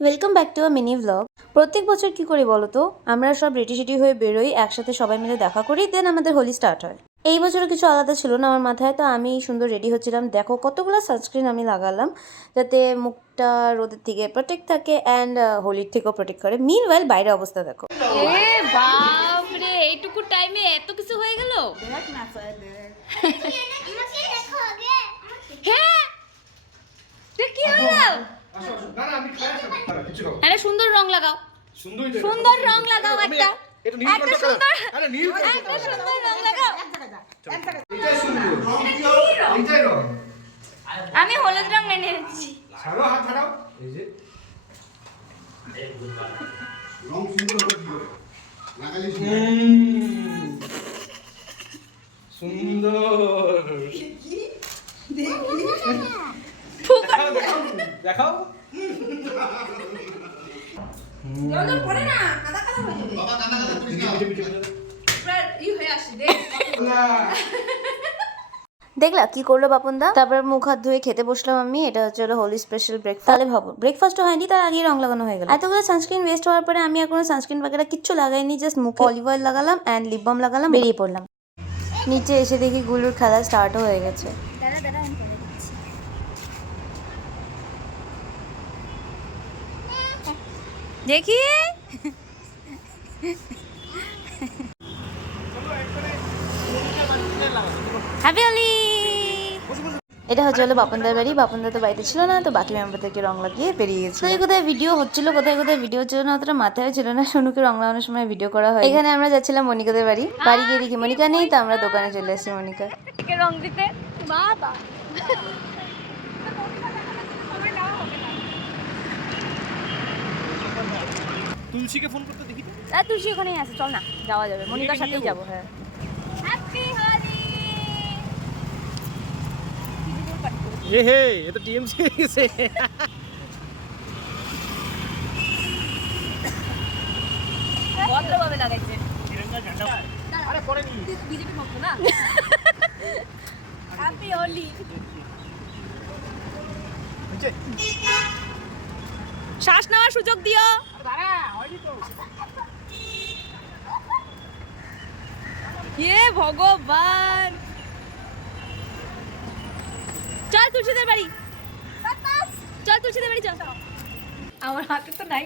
Welcome back to a mini vlog. প্রত্যেক বছর কি করি বলো তো, আমরা সব রেডি হয়ে বেরোই, একসাথে সবাই মিলে দেখা করি, দেন আমাদের হোলি স্টার্ট হয়। এই বছরও কিছু আলাদা ছিল না আমার মাথায়, তো আমি সুন্দর রেডি হচ্ছিলাম। দেখো কতগুলো সানস্ক্রিন আমি লাগালাম, যাতে মুখটা রোদের থেকে প্রোটেক্ট থাকে অ্যান্ড হোলির থেকেও প্রোটেক্ট করে। মিনওয়াইল বাইরের অবস্থা দেখো। এ বাপ রে, এইটুকু টাইমে এত কিছু হয়ে গেল। হ্যাঁ, কি হলো? আরে সুন্দর রং লাগাও, সুন্দর রং লাগাও, একটা সুন্দর রং লাগাও। আমি হলুদ রং এনে এনেছি। দেখাও দেখলা কি করলো বাপনদা। তারপর মুখ হাত ধুয়ে খেতে বসলাম আমি। এটা হচ্ছে হোলি স্পেশাল ব্রেকফাস্ট। তাহলে ভাবো, ব্রেকফাস্টও হয়নি, তার আগেই রং লাগানো হয়ে গেল। এতগুলো সানস্ক্রিন ওয়েস্ট হওয়ার পরে আমি আর কোনো সানস্ক্রিন বাগেরা কিচ্ছু লাগাইনি, জাস্ট মুখে অলিভ অয়েল লাগালাম অ্যান্ড লিপ বাম লাগালাম, বেরিয়ে পড়লাম। নিচে এসে দেখি গুলুর খেলা স্টার্টও হয়ে গেছে। দেখি হ্যাপি হোলি। এটা হচ্ছে বাপনদার বাড়ি। বাপনদা তো বাড়িতে ছিল না, তো বাকি মেম্বারদেরকে রং লাগিয়ে বেরিয়ে গেছে। কোথায় কোথায় ভিডিও হচ্ছিল, কোথায় কোথায় ভিডিও হচ্ছিল না, অতটা মাথায় ছিল না। সোনুকে রং লাগানোর সময় ভিডিও করা হয়। এখানে আমরা যাচ্ছিলাম মনিকাদের বাড়ি। বাড়ি গিয়ে দেখি মনিকা নেই, তো আমরা দোকানে চলে আসছি মনিকা রং দিতে। বাবা তুলসীকে ফোন করতে দেখি তো। তুলসী ওখানেই আছে, চল না যাওয়া যাবে, মনিকার সাথেই যাবো। হ্যাঁ, হ্যাপি হোলি। এ হে, এ তো টিএমসি হয়ে গেছে। ভদ্রভাবে লাগাইছে। আরে পরে নি বিজেপির ভক্ত না। হ্যাপি হোলি। শ্বাস নেওয়ার সুযোগ দিও। হে ভগবান, চল তুলসীদের বাড়ি, চল তুলসীদের বাড়ি চল। আমার হাতে তো নাই।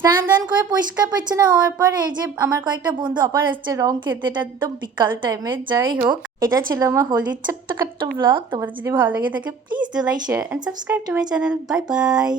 স্নান দান করে পরিষ্কার পরিচ্ছন্ন হওয়ার পর এই যে আমার কয়েকটা বন্ধু আবার আসছে রং খেতে। এটা একদম বিকাল টাইমে। যাই হোক, এটা ছিল আমার হোলির ছোট্ট ব্লগ। তোমাদের যদি ভালো লেগে থাকে please do like, share and subscribe to my channel. Bye by.